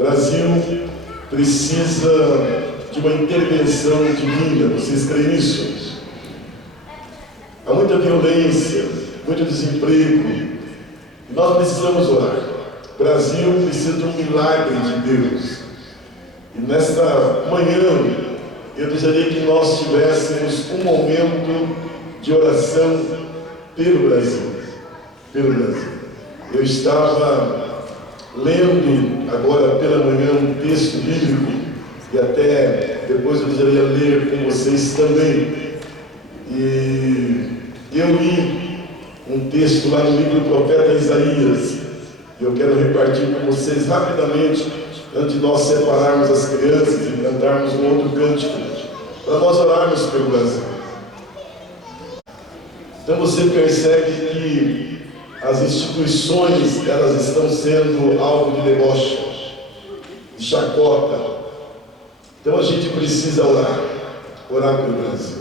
O Brasil precisa de uma intervenção divina. Vocês creem nisso? Há muita violência, muito desemprego. E nós precisamos orar. O Brasil precisa de um milagre de Deus. E nesta manhã, eu desejaria que nós tivéssemos um momento de oração pelo Brasil. Pelo Brasil. Eu estava lendo agora pela manhã um texto bíblico, e até depois eu desejaria ler com vocês também. E eu li um texto lá no livro do profeta Isaías, e eu quero repartir com vocês rapidamente, antes de nós separarmos as crianças e cantarmos um outro cântico, para nós orarmos pelo Brasil. Então você percebe que as instituições, elas estão sendo alvo de deboche, de chacota. Então a gente precisa orar pelo Brasil,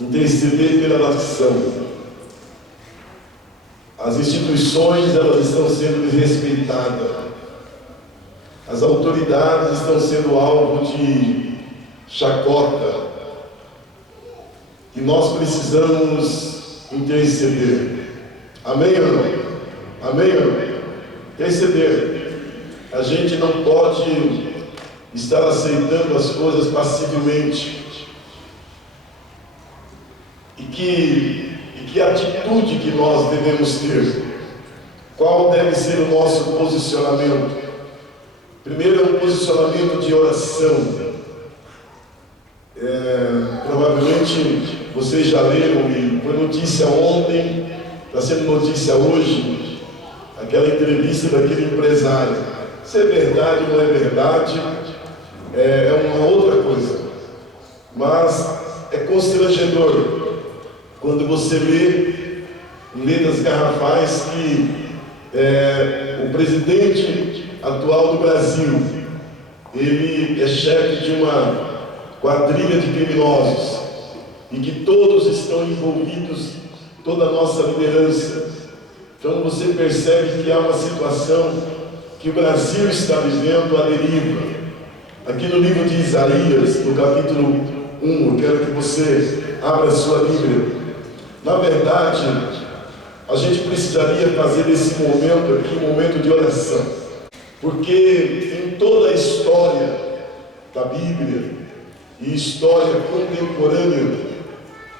interceder pela nação. As instituições, elas estão sendo desrespeitadas. As autoridades estão sendo alvo de chacota. E nós precisamos interceder. Amém ou não? Amém ou não? Interceder. A gente não pode estar aceitando as coisas passivelmente. E que atitude que nós devemos ter? Qual deve ser o nosso posicionamento? Primeiro é um posicionamento de oração. Provavelmente vocês já leram, e foi notícia ontem, está sendo notícia hoje, aquela entrevista daquele empresário. Se é verdade ou não é verdade, é uma outra coisa. Mas é constrangedor quando você lê em letras garrafais que o presidente atual do Brasil, ele é chefe de uma quadrilha de criminosos, e que todos estão envolvidos, toda a nossa liderança. Então você percebe que há uma situação que o Brasil está vivendo à deriva. Aqui no livro de Isaías, no capítulo 1, eu quero que você abra a sua Bíblia. Na verdade, a gente precisaria fazer desse momento aqui um momento de oração, porque em toda a história da Bíblia e história contemporânea,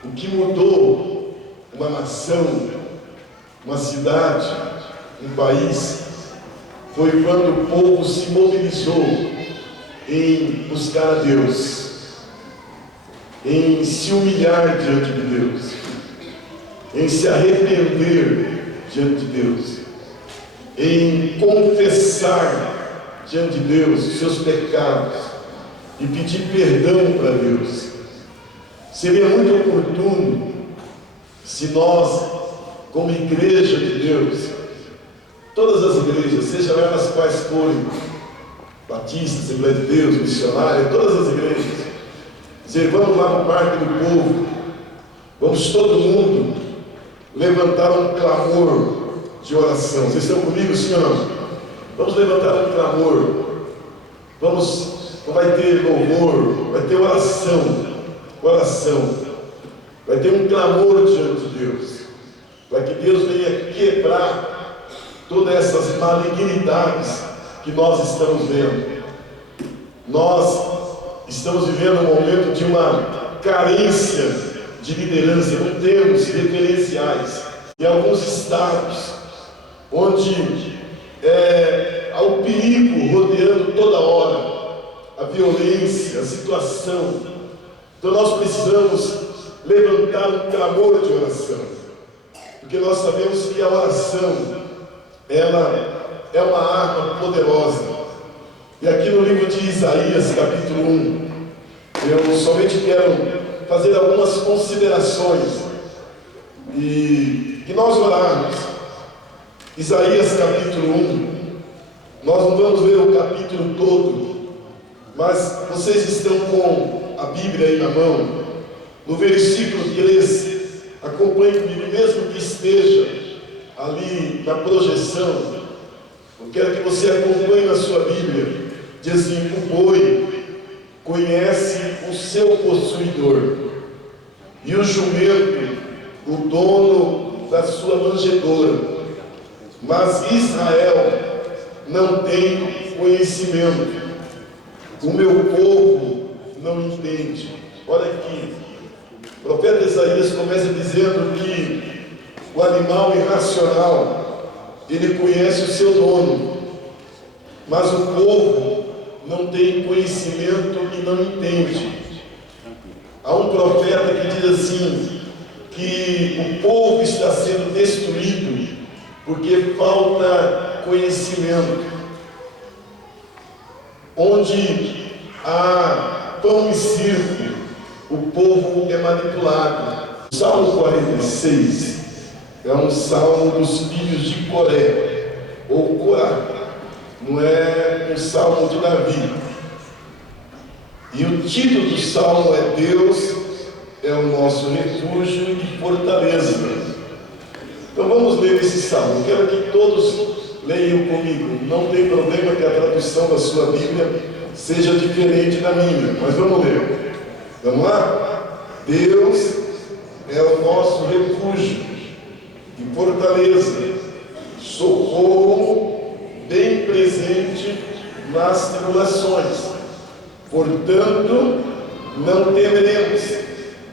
o que mudou uma nação, uma cidade, um país, foi quando o povo se mobilizou em buscar a Deus, em se humilhar diante de Deus, em se arrepender diante de Deus, em confessar diante de Deus os seus pecados e pedir perdão para Deus. Seria muito oportuno se nós, como igreja de Deus, todas as igrejas, sejam elas quais forem, Batista, Assembleia de Deus, Missionária, todas as igrejas, dizer, vamos lá no Parque do Povo, vamos todo mundo levantar um clamor de oração. Vocês estão comigo, senhor? Vamos levantar um clamor. Vai ter louvor, vai ter oração. Vai ter um clamor diante de Deus, para que Deus venha quebrar todas essas malignidades que nós estamos vendo. Nós estamos vivendo um momento de uma carência de liderança, não temos referenciais. Em alguns estados, onde há o perigo rodeando toda hora, a violência, a situação. Então nós precisamos levantar um clamor de oração, porque nós sabemos que a oração, ela é uma arma poderosa. E aqui no livro de Isaías, capítulo 1, eu somente quero fazer algumas considerações e que nós orarmos. Isaías capítulo 1, nós não vamos ler o capítulo todo, mas vocês estão com a Bíblia aí na mão. No versículo 3, acompanhe comigo, mesmo que esteja ali na projeção, eu quero que você acompanhe na sua Bíblia. Diz assim: o boi conhece o seu possuidor, e o jumento o dono da sua manjedoura, mas Israel não tem conhecimento, o meu povo não entende. Olha aqui, o profeta Isaías começa dizendo que o animal irracional, ele conhece o seu dono, mas o povo não tem conhecimento e não entende. Há um profeta que diz assim, que o povo está sendo destruído porque falta conhecimento. Onde há pão e circo, o povo é manipulado. O Salmo 46 é um salmo dos filhos de Coré, ou Corá. Não é um salmo de Davi. E o título do salmo é Deus é o nosso refúgio e fortaleza. Então vamos ler esse salmo. Eu quero que todos leiam comigo. Não tem problema que a tradução da sua Bíblia seja diferente da minha, mas vamos ler. Vamos lá? Deus é o nosso refúgio e fortaleza, socorro bem presente nas tribulações. Portanto, não temeremos,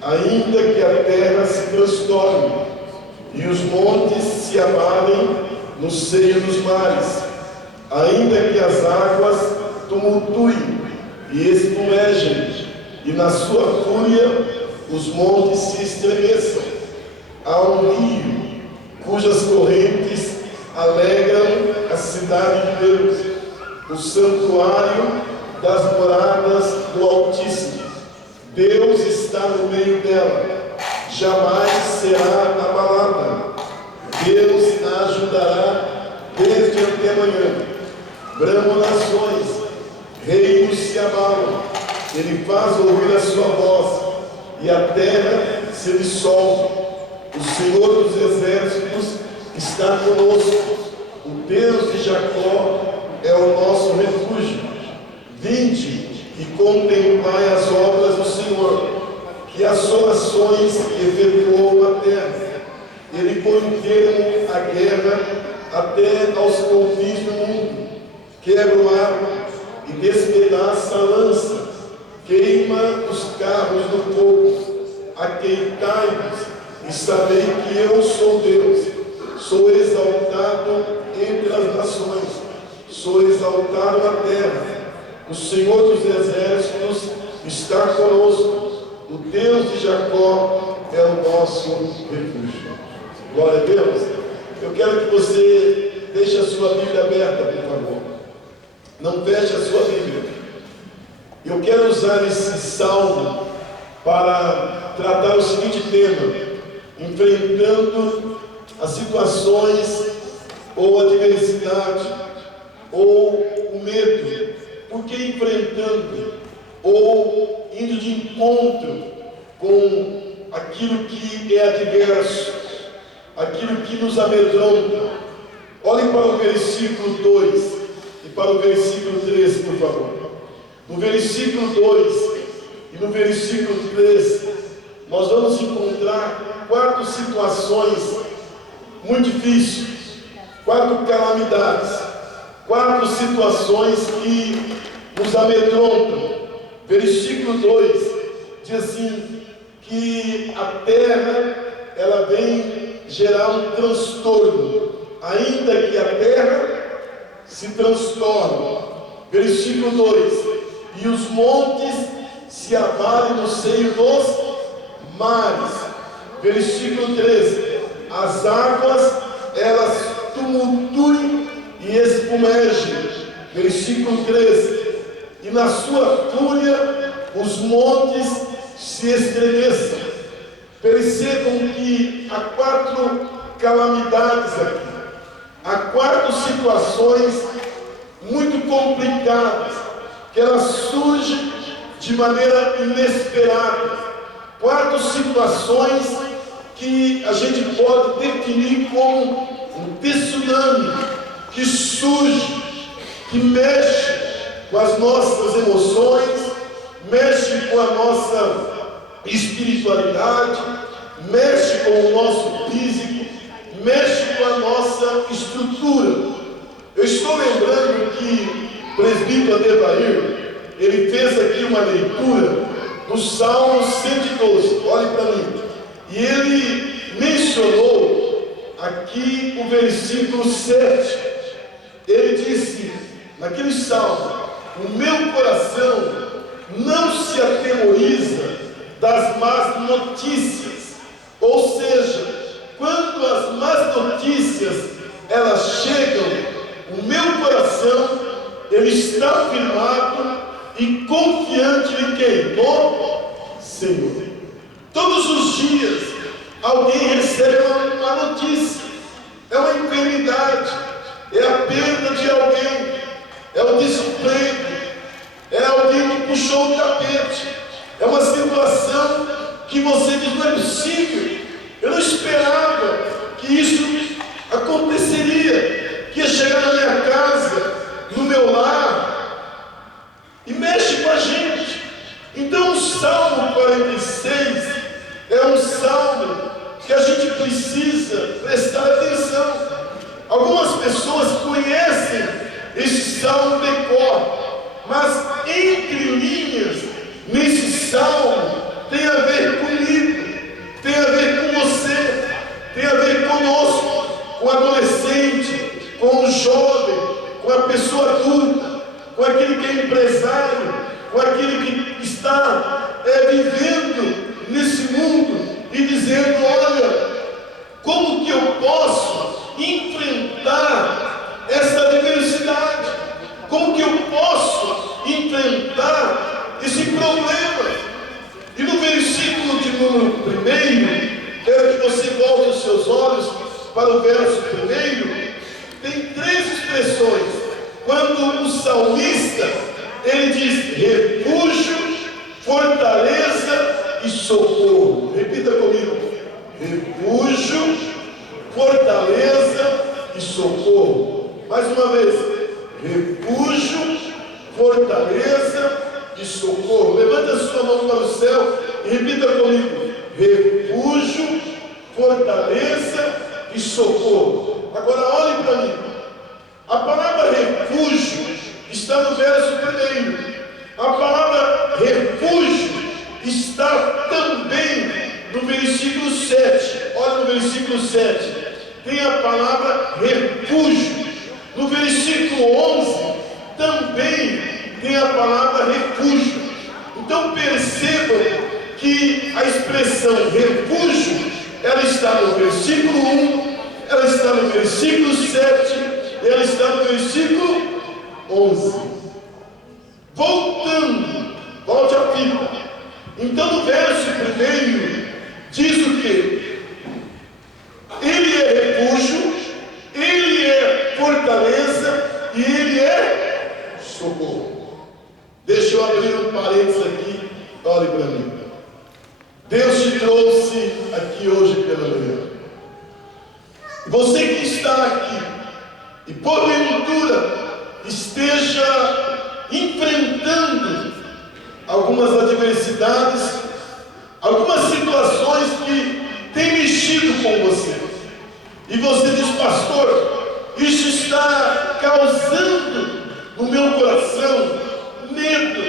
ainda que a terra se transtorne e os montes se abalem no seio dos mares, ainda que as águas tumultuem e espumejem, e na sua fúria os montes se estremeçam. Há um rio cujas correntes alegram a cidade de Deus, o santuário das moradas do Altíssimo. Deus está no meio dela, jamais será abalada. Deus a ajudará desde antemanhã. Bramam nações, reinos se abalam. Ele faz ouvir a sua voz, e a terra se dissolve. O Senhor dos exércitos está conosco. O Deus de Jacó é o nosso refúgio. Vinde e contemplai as obras do Senhor, que assolações efetuou na terra. Ele põe termo à guerra até aos confins do mundo. Quebra o arco e despedaça a lança. Queima os carros do fogo. Aqueitai-vos e sabei que eu sou Deus. Sou exaltado entre as nações. Sou exaltado na terra. O Senhor dos exércitos está conosco. O Deus de Jacó é o nosso refúgio. Glória a Deus. Eu quero que você deixe a sua Bíblia aberta, por favor. Não feche a sua Bíblia. Eu quero usar esse salmo para tratar o seguinte tema: enfrentando as situações ou a adversidade ou o medo. Por que enfrentando ou indo de encontro com aquilo que é adverso, aquilo que nos amedronta? Olhem para o versículo 2 e para o versículo 3, por favor. No versículo 2 e no versículo 3, nós vamos encontrar 4 situações muito difíceis, 4 calamidades, 4 situações que nos amedrontam. Versículo 2 diz assim, que a terra, ela vem gerar um transtorno, ainda que a terra se transtorne. Versículo 2, e os montes se abalem no seio dos mares. Versículo 3, as águas, elas tumultuem e espumejem. Versículo 13, e na sua fúria os montes se estremeçam. Percebam que há 4 calamidades aqui, há 4 situações muito complicadas, que elas surgem de maneira inesperada. 4 situações que a gente pode definir como um tsunami que surge, que mexe com as nossas emoções, mexe com a nossa espiritualidade, mexe com o nosso físico, mexe com a nossa estrutura. Eu estou lembrando que o presbítero Adevair, ele fez aqui uma leitura do Salmo 112, olhe para mim, e ele mencionou aqui o versículo 7, ele disse, naquele salmo, o meu coração não se atemoriza das más notícias, ou seja, quando as más notícias elas chegam, o meu coração ele está firmado e confiante em quem? No Senhor. Todos os dias alguém recebe uma notícia, é uma enfermidade, é a perda de alguém, é o desemprego, é alguém que puxou o tapete, é uma situação que você diz, não é possível, eu não esperava que isso aconteceria, que ia chegar na minha casa, no meu lar, e mexe com a gente. Então o Salmo 46 é um salmo que a gente precisa prestar atenção. Algumas pessoas conhecem esse salmo de cor, mas entre linhas, nesse salmo, tem a ver comigo, tem a ver com você, tem a ver conosco, com o adolescente, com o jovem, com a pessoa adulta, com aquele que é empresário, com aquele que está vivendo nesse mundo e dizendo, olha, como que eu posso enfrentar essa adversidade? Como que eu posso enfrentar esse problema? E no versículo de número 1, quero que você volte os seus olhos para o verso 1, tem 3 expressões. Quando o salmista, ele diz refúgio, fortaleza e socorro. Repita comigo, refúgio, fortaleza e socorro. Mais uma vez, refúgio, fortaleza e socorro. Levanta a sua mão para o céu e repita comigo, refúgio, fortaleza e socorro. Agora olhe para mim, a palavra refúgio está no verso 1, a palavra refúgio está também no versículo 7, olha no versículo 7, tem a palavra refúgio, no versículo 11 também tem a palavra refúgio. Então percebam que a expressão refúgio, ela está no versículo 1, ela está no versículo 7, ela está no versículo 11. Voltando, volte a fita. Então no verso 1 diz o que? Ele é refúgio, ele é fortaleza e ele é socorro. Deixa eu abrir um parênteses aqui, olhe para mim. Deus te trouxe aqui hoje pela manhã. Você que está aqui e porventura esteja enfrentando algumas adversidades, algumas situações que têm mexido com você, e você diz, pastor, isso está causando no meu coração medo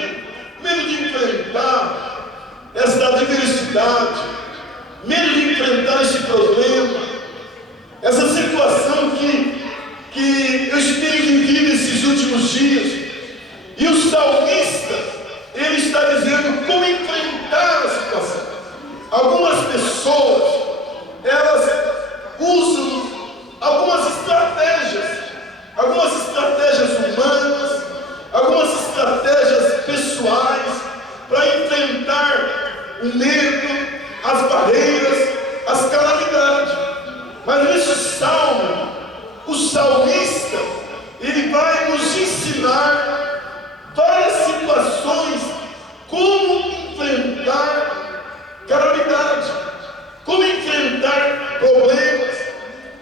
de enfrentar essa adversidade, medo de enfrentar esse problema, essa situação que eu tenho vivido esses últimos dias. E o salmista, ele está dizendo como enfrentar a situação. Algumas pessoas, elas usam algumas estratégias humanas, algumas estratégias pessoais para enfrentar o medo, as barreiras, as calamidades. Mas nesse salmo, o salmista, ele vai nos ensinar várias situações, como enfrentar calamidade, como enfrentar problemas,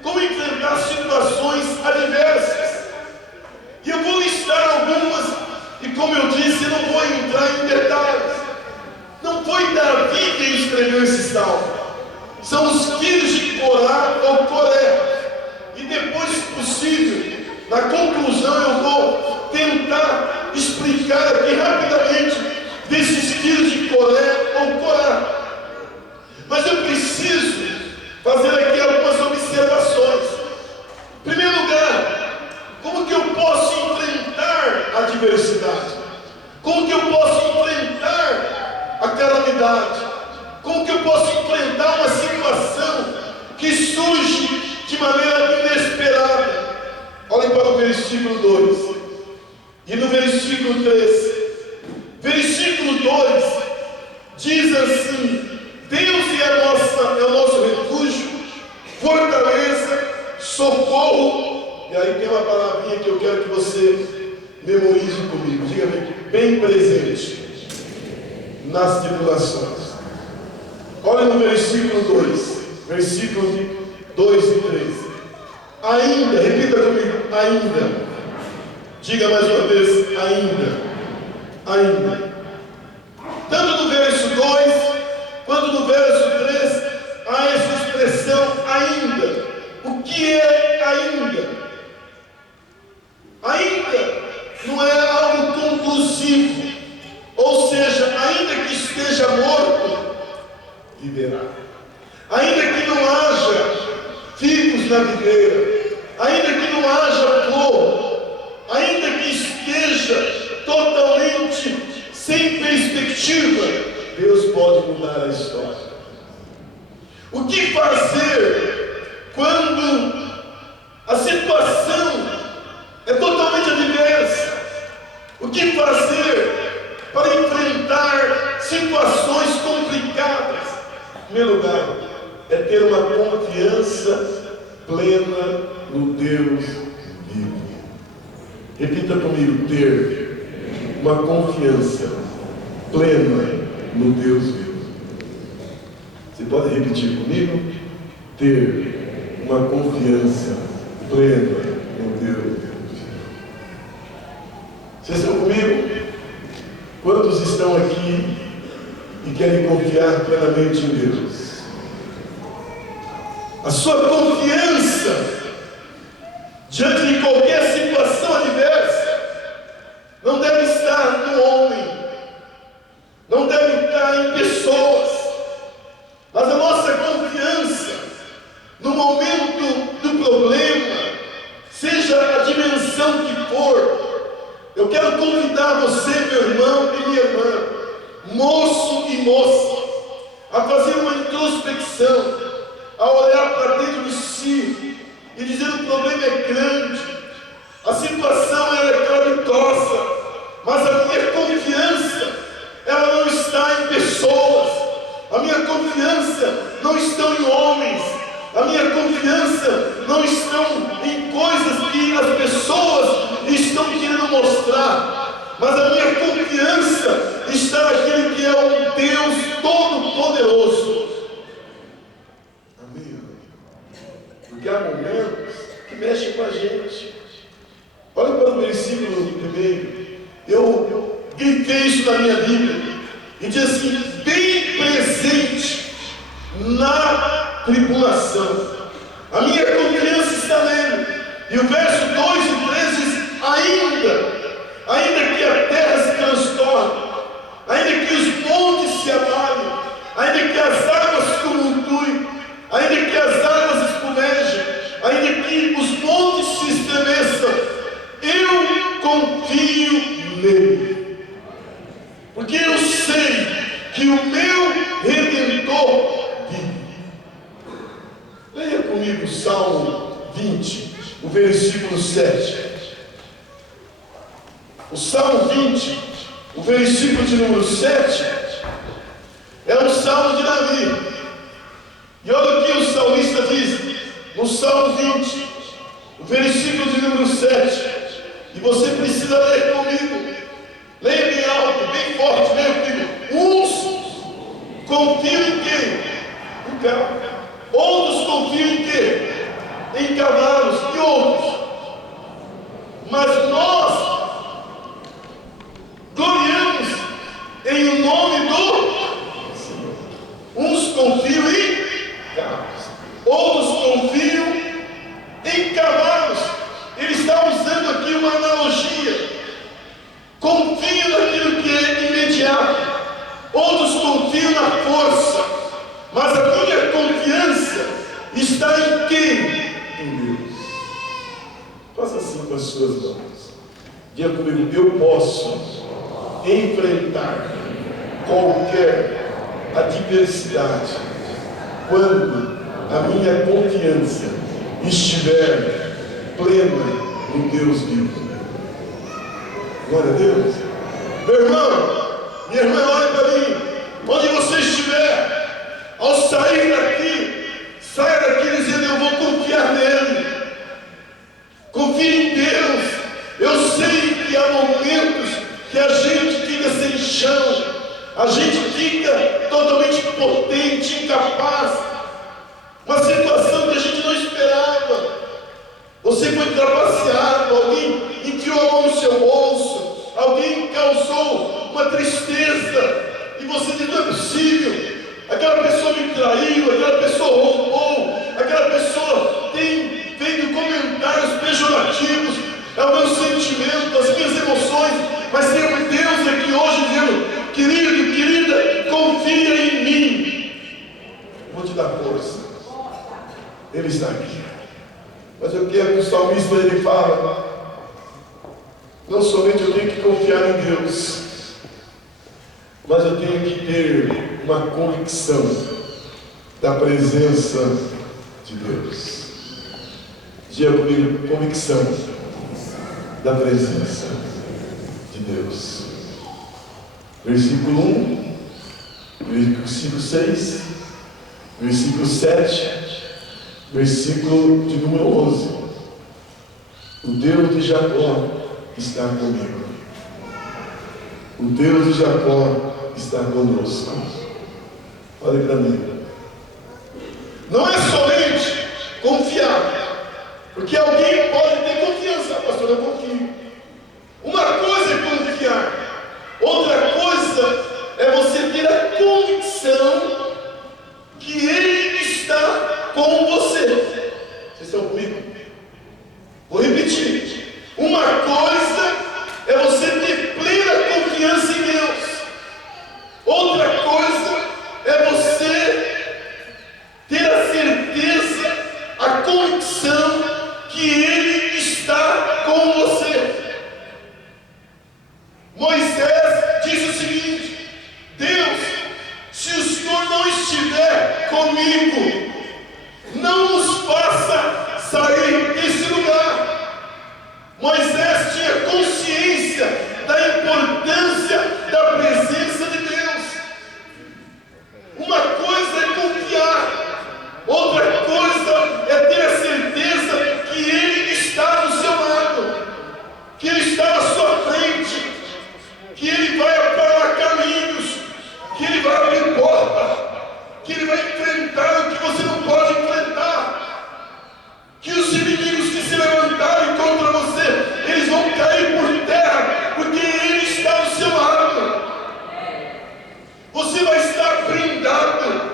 como enfrentar situações adversas. E eu vou listar algumas, e como eu disse, eu não vou entrar em detalhes. Não foi Davi quem escreveu esse salmo. São os filhos de Corá ou Coré. E depois, se possível, na conclusão eu vou tentar explicar aqui rapidamente desses filhos de Coré ou Corá. Mas eu preciso fazer aqui algumas observações. Em primeiro lugar, como que eu posso enfrentar a adversidade? Como que eu posso enfrentar a calamidade? Como que eu posso enfrentar uma situação que surge de maneira inesperada? Olhem para o versículo 2 e no versículo 3. Versículo 2 diz assim: Deus é o nosso refúgio, fortaleza, socorro. E aí tem uma palavrinha que eu quero que você memorize comigo. Diga-me, bem presente nas tribulações. Olha no versículo 2. Versículo 2 e 3. Ainda, repita comigo, ainda. Diga mais uma vez, ainda. Ainda. Tanto no verso 2 quanto no verso 3 há essa expressão ainda. O que é ainda? Ainda não é algo conclusivo. Ou seja, ainda que esteja morto, viverá. Ainda que não haja figos na videira, ainda que não haja flor, ainda que esteja totalmente sem perspectiva, Deus pode mudar a história. O que fazer quando a situação é totalmente adversa? O que fazer para enfrentar situações complicadas? Em primeiro lugar, é ter uma confiança plena no Deus vivo. Repita comigo, ter uma confiança plena no Deus vivo. Você pode repetir comigo? Ter uma confiança plena no Deus vivo. Vocês estão comigo? Quantos estão aqui e querem confiar plenamente em Deus? A sua confiança diante de qualquer situação adversa não deve estar no homem, não deve estar em pessoas, mas a nossa confiança no momento do problema, seja a dimensão que for. Eu quero convidar você, meu irmão e minha irmã, moço e moça, a fazer uma introspecção, a olhar para dentro de si e dizer: o problema é grande, a situação é calamitosa, mas a minha confiança, ela não está em pessoas, a minha confiança não está em homens, a minha confiança não está em coisas que as pessoas estão querendo mostrar, mas a minha confiança está naquele que é um Deus Todo-Poderoso. Amém? Porque há momentos que mexem com a gente. Olha para o versículo primeiro. Eu gritei isso na minha Bíblia e diz assim: bem presente na tribulação. A minha confiança está nele. E o verso 2 e 3 diz: ainda que a terra se transtorne, ainda que os montes se abalem, ainda que as águas tumultuem, ainda que as águas espumejem, ainda que os montes se estremeçam, eu confio nele, porque eu sei que o meu Redentor vive. Leia comigo Salmo 20, o versículo 7. O Salmo 20, o versículo de número 7, é um salmo de Davi. E olha o que o salmista diz no Salmo 20, o versículo de número 7. E você precisa ler comigo. Leia bem alto, bem forte, leia comigo. Uns confiam em quem? Em carro. Outros confiam em quê? Em cavalos. E outros? Mas nós confiam naquilo que é imediato, outros confiam na força, mas a minha confiança está em quem? Em Deus. Faça assim com as suas mãos. Diga comigo: eu posso enfrentar qualquer adversidade quando a minha confiança estiver plena no Deus vivo. Glória a Deus. Meu irmão, minha irmã, olha para mim. Onde você estiver, ao sair daqui, saia daqui dizendo: eu vou confiar nele. Confie em Deus. Eu sei que há momentos que a gente fica sem chão, a gente fica totalmente impotente, incapaz, uma situação que a gente não esperava. Você foi trapaceado, alguém enfiou a mão no seu bolso, alguém causou uma tristeza, e você diz: não é possível, aquela pessoa me traiu, aquela pessoa roubou, aquela pessoa tem feito comentários pejorativos ao meu sentimento, às minhas emoções, mas tem um Deus aqui hoje dizendo: querido, querida, confia em mim, vou te dar força. Ele está aqui. Mas eu quero que o salmista ele fala: não somente eu tenho que confiar em Deus, mas eu tenho que ter uma convicção da presença de Deus. Diga comigo: convicção da presença de Deus. Versículo 1, versículo 6, versículo 7, versículo de número 11. O Deus de Jacó está comigo. O Deus de Jacó está conosco. Olhe para mim. Não é somente confiar, porque alguém pode ter confiança. Pastor, eu confio. Uma coisa é confiar, outra coisa é você ter a convicção que Ele está com você. Vocês estão comigo? Vou repetir. Uma coisa é você ter plena confiança em Deus. Outra coisa é você ter a certeza, a convicção que Ele está com você. Moisés disse o seguinte: Deus, se o Senhor não estiver comigo, não nos faça sair desse lugar. Moisés tinha consciência da importância da presença de Deus. Uma coisa é confiar, outra coisa é ter a certeza que Ele está do seu lado, que Ele está à sua frente, que Ele vai aparar caminhos, que Ele vai abrir portas, que Ele vai enfrentar o que você não pode enfrentar, que os inimigos que se levantarem contra você, eles vão cair por terra, porque Ele está do seu lado. Você vai estar brindado,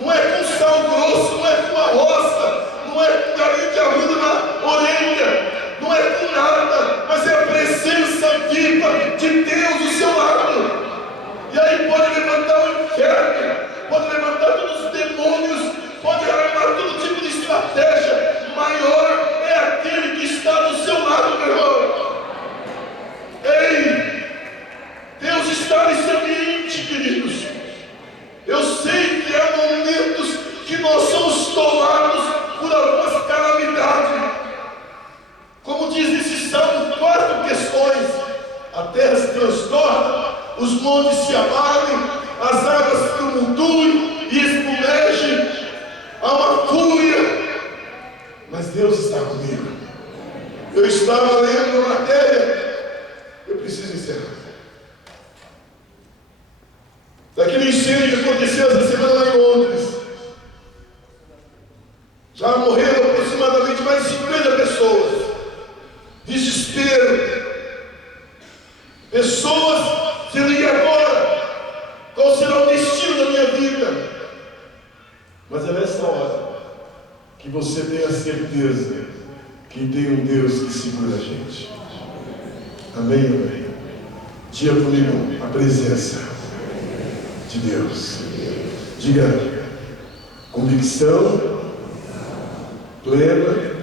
não é com sal grosso, não é com uma roça, não é com galinha de arruda na orelha, não é com nada, mas é a presença viva de Deus do seu lado. E aí pode levantar o inferno, pode levantar todos os demônios, pode armar todo tipo de estratégia. Maior é aquele que está do seu lado, meu irmão. Ei, Deus está nesse ambiente, queridos. Eu sei que há momentos que nós somos tomados por algumas calamidades. Como diz nesse salmo, 4 questões: a terra se transtorna, os montes se abalem, as águas se tumultuem e espumejem, há uma fúria, mas Deus está comigo. Eu estava lendo uma matéria, eu preciso encerrar, daquele incêndio que aconteceu essa semana lá em Londres. Já morreram aproximadamente mais de 50 pessoas. Desespero. Pessoas dizendo: e agora? Qual será o destino da minha vida? Mas é nessa hora que você tem a certeza que tem um Deus que segura a gente. Amém, amém. Diga comigo a presença de Deus. Diga, convicção plena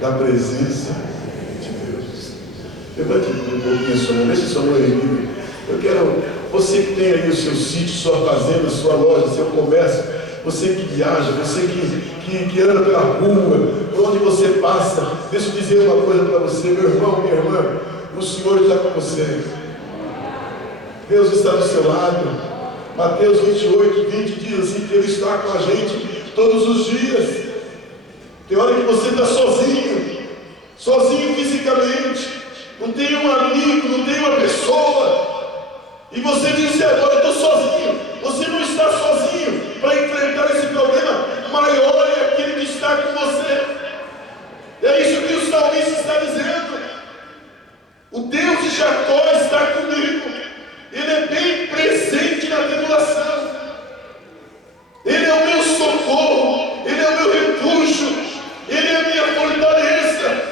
da presença de Deus. Levante um pouquinho a sua mão, deixe sua mão erguida. Eu quero, você que tem aí o seu sítio, sua fazenda, sua loja, seu comércio, você que viaja, você que anda pela rua, por onde você passa, deixa eu dizer uma coisa para você, meu irmão, minha irmã, o Senhor está com você. Deus está do seu lado. Mateus 28, 20 diz assim, que Ele está com a gente todos os dias. Tem hora que você está sozinho fisicamente, não tem um amigo, não tem uma pessoa, e você diz, agora eu estou sozinho. Você não está sozinho para enfrentar esse problema. Maior é aquele que está com você. É isso que o salmista está dizendo. O Deus de Jacó está comigo. Ele é bem presente na tribulação. Ele é o meu socorro. Ele é o meu refúgio. Ele é a minha fortaleza.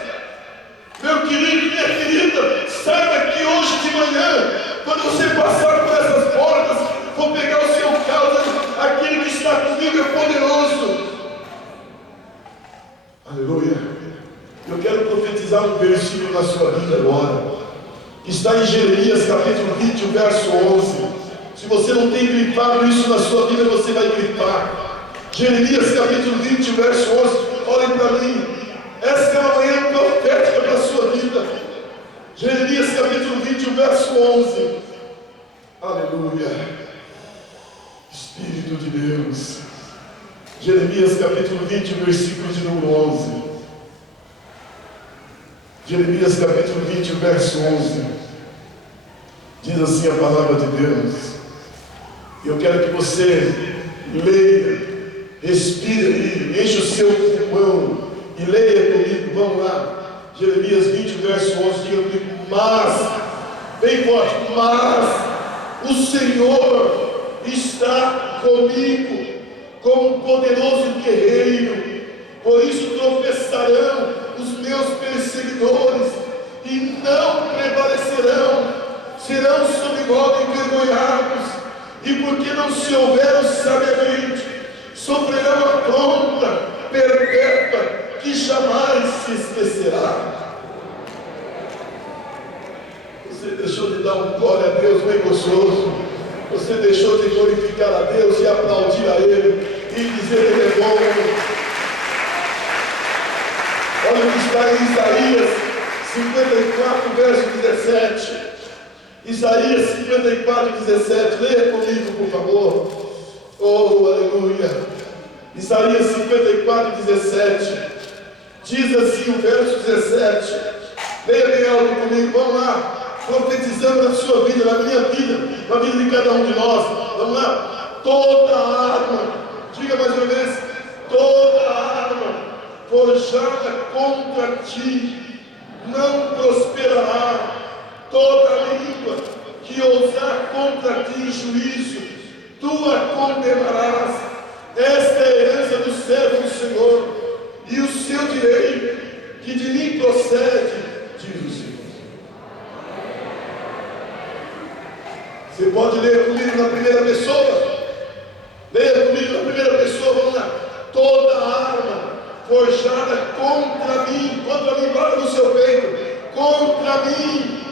Meu querido, minha querida, saiba que hoje de manhã, quando você passar por essas portas, vou pegar o seu carro, aquele que está comigo é poderoso. Aleluia. Eu quero profetizar um versículo na sua vida agora. Está em Jeremias capítulo 20, o verso 11. Se você não tem grifado isso na sua vida, você vai grifar. Jeremias capítulo 20, verso 11. Olhem para mim. Essa é uma manhã profética para a sua vida. Jeremias capítulo 20, o verso 11. Aleluia. Espírito de Deus. Jeremias capítulo 20, versículo de número 11. Jeremias capítulo 20, verso 11. Diz assim a palavra de Deus. Eu quero que você leia, respire aí, enche o seu pulmão e leia comigo. Vamos lá. Jeremias 20, verso 11. Diga comigo, mas, bem forte, mas o Senhor está comigo como um poderoso guerreiro. Por isso tropeçarão os meus perseguidores e não prevalecerão. Serão sob modo envergonhados, e porque não se houveram sabiamente, sofrerão a afronta perpétua que jamais se esquecerá. Você deixou de dar um glória a Deus bem gostoso. Você deixou de glorificar a Deus e aplaudir a Ele e dizer Ele é bom. Olha o que está em Isaías 54, verso 17. Isaías 54, 17. Leia comigo, por favor. Oh, aleluia. Isaías 54, 17. Diz assim o verso 17. Leia bem alto comigo, vamos lá. Profetizando na sua vida, na minha vida, na vida de cada um de nós. Vamos lá. Toda arma, diga mais uma vez, toda arma forjada contra ti não prosperará. Toda língua que ousar contra ti em juízo, tu a condenarás. Esta é a herança do servo do Senhor, e o seu direito, que de mim procede, diz o Senhor. Você pode ler comigo na primeira pessoa? Leia comigo na primeira pessoa, vamos lá. Toda arma forjada contra mim, guarda no seu peito, contra mim,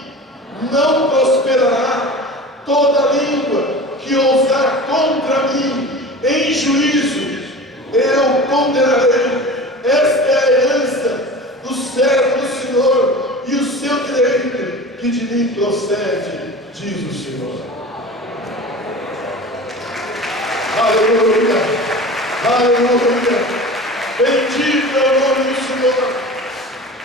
não prosperará. Toda língua que ousar contra mim em juízo, eu condenarei. Esta é a herança do servo do Senhor e o seu direito, que de mim procede, diz o Senhor. Aleluia, aleluia.